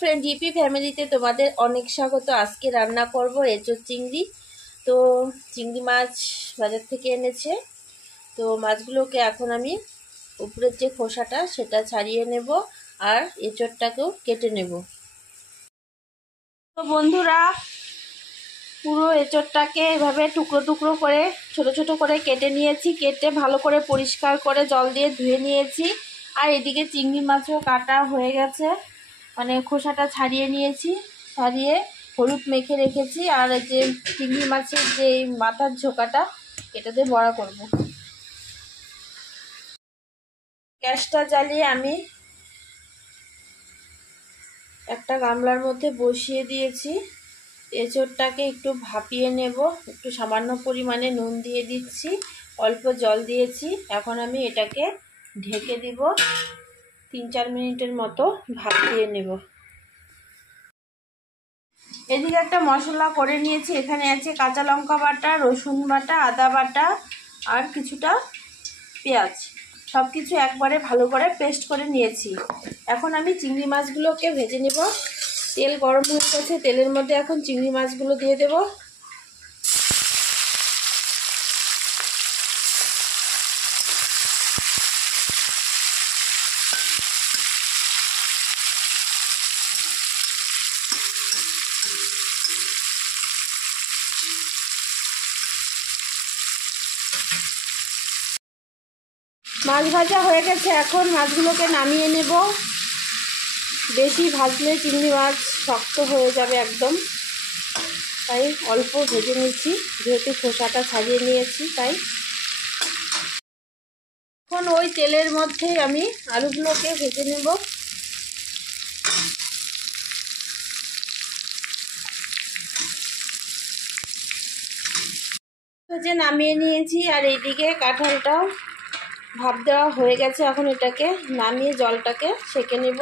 Friend, GP ফ্যামিলিতে তোমাদের অনেক স্বাগত। আজকে রান্না করব এঁচোড় চিংড়ি। তো চিংড়ি মাছ বাজার থেকে এনেছে। তো মাছগুলোকে এখন আমি উপরের যে খোসাটা সেটা ছাড়িয়ে নেব আর এঁচোড়টাকেও কেটে নেব। তো বন্ধুরা, পুরো এঁচোড়টাকে এভাবে টুকরো টুকরো করে ছোট ছোট করে কেটে নিয়েছি। কেটে ভালো করে পরিষ্কার করে জল দিয়ে ধুয়ে নিয়েছি। আর এদিকে চিংড়ি মাছও কাটা হয়ে গেছে, মানে খোসাটা ছাড়িয়ে নিয়েছি। ছাড়িয়ে হলুদ মেখে রেখেছি। আর যে চিংড়ি মাছের যে মাথার ঝোঁকাটা এটাতে বড়া করব। গ্যাসটা জ্বালিয়ে আমি একটা গামলার মধ্যে বসিয়ে দিয়েছি। এঁচোড়টাকে একটু ভাপিয়ে নেব। একটু সামান্য পরিমাণে নুন দিয়ে দিচ্ছি, অল্প জল দিয়েছি। এখন আমি এটাকে ঢেকে দিব, 3-4 মিনিটের মতো ভাপিয়ে নেব। এদিকে একটা মশলা করে নিয়েছি। এখানে আছে কাঁচা লঙ্কা বাটা, রসুন বাটা, আদা বাটা আর কিছুটা পেঁয়াজ। সব কিছু একবারে ভালো করে পেস্ট করে নিয়েছি। এখন আমি চিংড়ি মাছগুলোকে ভেজে নেব। তেল গরম হয়ে গেছে, তেলের মধ্যে এখন চিংড়ি মাছগুলো দিয়ে দেব। মাছ ভাজা হয়ে গেছে, এখন মাছগুলোকে নামিয়ে নেব। বেশি ভাজলে চিংড়ি মাছ শক্ত হয়ে যাবে একদম, তাই অল্প ভেজে নিচ্ছি, যেহেতু খোসাটা ছাড়িয়ে নিয়েছি তাই। এখন ওই তেলের মধ্যেই আমি আলুগুলোকে ভেজে নেব। ভেজে নামিয়ে নিয়েছি। আর এইদিকে কাঁঠালটাও ভাপ দেওয়া হয়ে গেছে। এখন এটাকে নামিয়ে জলটাকে সেঁকে নেব।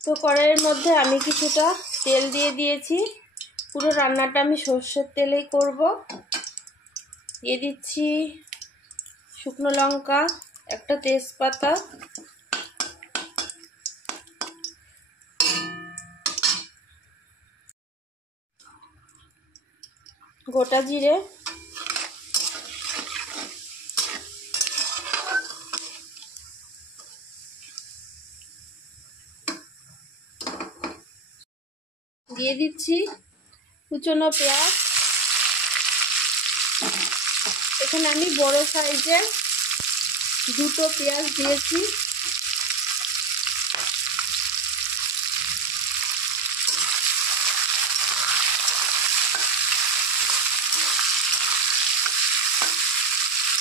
তো কড়াইয়ের মধ্যে আমি কিছুটা তেল দিয়ে দিয়েছি। পুরো রান্নাটা আমি সর্ষের তেলেই করব। দিয়ে দিচ্ছি শুকনো লঙ্কা, একটা তেজপাতা, গোটা জিরে, দিয়ে দিচ্ছি কুচনো পেঁয়াজ। এখানে আমি বড় সাইজের 2টো পেঁয়াজ দিয়েছি।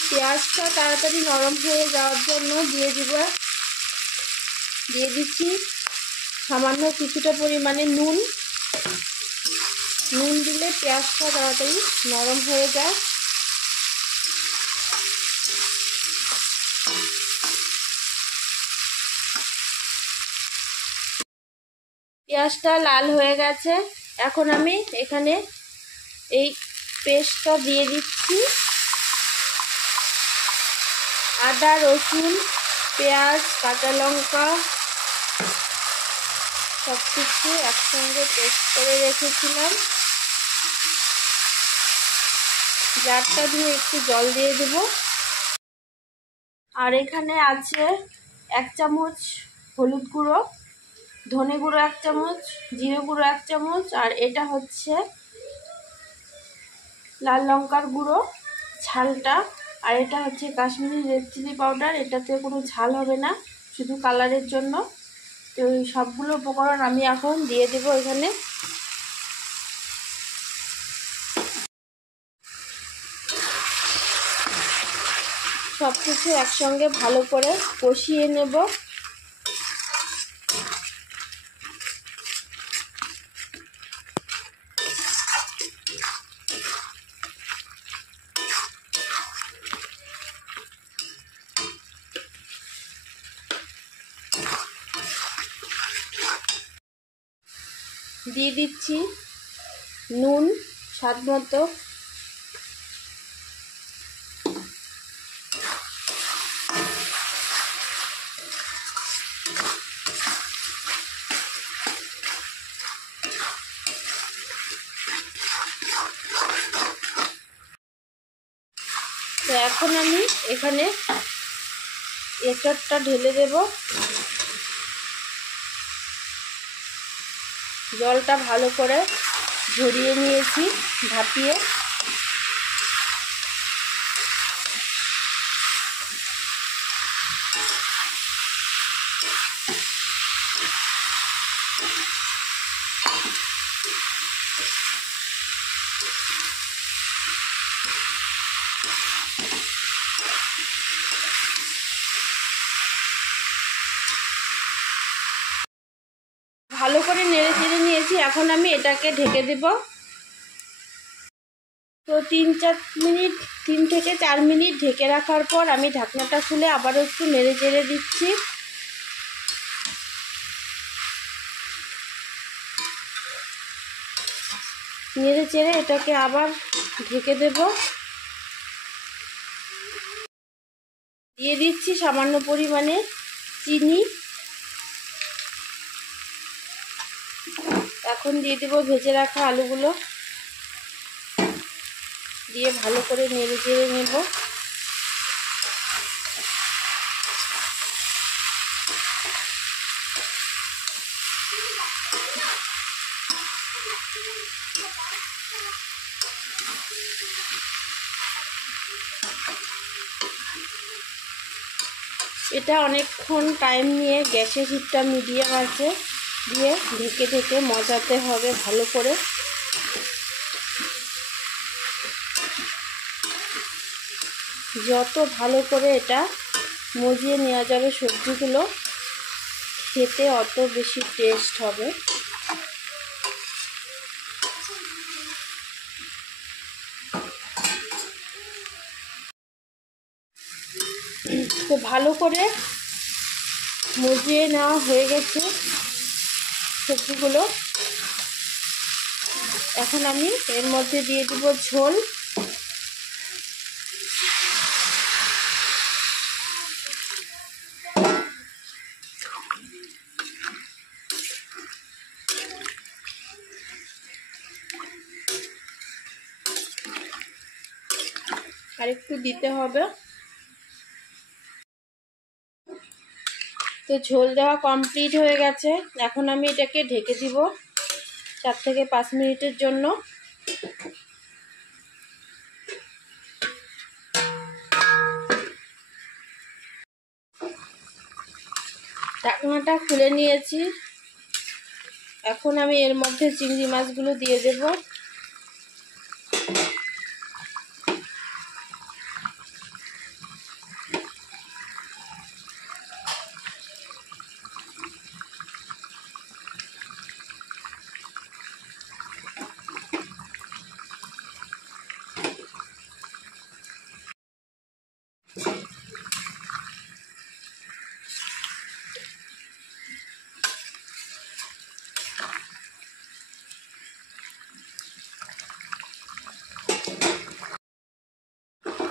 পেঁয়াজটা তাড়াতাড়ি নরম হয়ে যাওয়ার জন্য দিয়ে দিচ্ছি সামান্য কিছুটা পরিমাণে নুন। নুন দিলে পেঁয়াজটা তাড়াতাড়ি নরম হয়ে যায়। পেঁয়াজটা লাল হয়ে গেছে। এখন আমি এখানে এই পেস্টটা দিয়ে দিচ্ছি। আদা, রসুন, পেঁয়াজ, কাঁচা লঙ্কা সব কিছু একসঙ্গে পেস্ট করে রেখেছিলাম। জারটা দিয়ে একটু জল দিয়ে দেব। আর এখানে আছে 1 চামচ হলুদ গুঁড়ো, ধনে গুঁড়ো 1 চামচ, জিরে গুঁড়ো 1 চামচ, আর এটা হচ্ছে লাল লঙ্কার গুঁড়ো ঝালটা। আর এটা হচ্ছে কাশ্মীরি রেড চিলি পাউডার। এটাতে কোনো ঝাল হবে না, শুধু কালারের জন্য। তো এই সবগুলো উপকরণ আমি এখন দিয়ে দেব এখানে। সব কিছু একসঙ্গে ভালো করে কষিয়ে নেব। দিয়ে দিচ্ছি নুন স্বাদ মতো, এখন আমি এখানে এঁচড়টা ঢেলে দেব। জলটা ভালো করে ঝরিয়ে নিয়েছি ভাপিয়ে। ভালো করে নেড়ে চেড়ে নিয়েছি। এখন আমি এটাকে ঢেকে দেব। তো 3 থেকে 4 মিনিট ঢেকে রাখার পর আমি ঢাকনাটা খুলে আবারও একটু নেড়ে চেড়ে দিচ্ছি। নেড়ে চেড়ে এটাকে আবার ঢেকে দেব। দিয়ে দিচ্ছি সামান্য পরিমাণে চিনি। এখন দিয়ে দেব ভেজে রাখা আলুগুলো, দিয়ে ভালো করে নেড়ে চেড়ে নেব। এটা অনেকক্ষণ টাইম নিয়ে গ্যাসের হিটটা মিডিয়াম আছে দিয়ে ঢেকে ঢেকে মজাতে হবে ভালো করে। যত ভালো করে এটা মজিয়ে নেওয়া যাবে সবজিগুলো, খেতে অত বেশি টেস্ট হবে। তো ভালো করে মজিয়ে নেওয়া হয়ে গেছে সবজিগুলো। এখন আমি এর মধ্যে দিয়ে দেব ঝোল। আর একটু দিতে হবে। তো ঝোল দেওয়া কমপ্লিট হয়ে গেছে। এখন আমি এটাকে ঢেকে দিব 4 থেকে 5 মিনিটের জন্য। ঢাকনাটা খুলে নিয়েছি। এখন আমি এর মধ্যে চিংড়ি মাছগুলো দিয়ে দেব।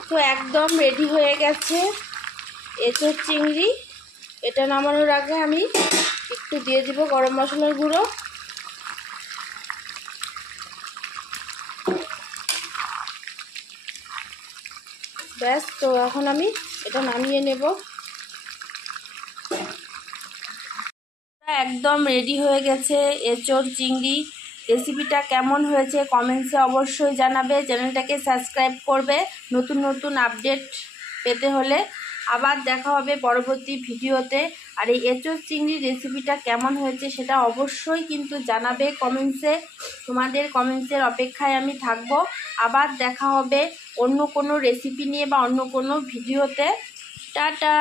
তো একদম রেডি হয়ে গেছে এঁচোড় চিংড়ি। এটা নামানোর আগে আমি একটু দিয়ে দিব গরম মশলার গুঁড়ো। ব্যাস, তো এখন আমি এটা নামিয়ে নেব। একদম রেডি হয়ে গেছে এঁচোড় চিংড়ি। রেসিপিটা কেমন হয়েছে কমেন্টসে অবশ্যই জানাবে। চ্যানেলটাকে সাবস্ক্রাইব করবে নতুন নতুন আপডেট পেতে হলে। আবার দেখা হবে পরবর্তী ভিডিওতে। আর এই এঁচোড় চিংড়ি রেসিপিটা কেমন হয়েছে সেটা অবশ্যই কিন্তু জানাবে কমেন্টসে। তোমাদের কমেন্টসের অপেক্ষায় আমি থাকবো। আবার দেখা হবে অন্য কোনো রেসিপি নিয়ে বা অন্য কোনো ভিডিওতে। টাটা।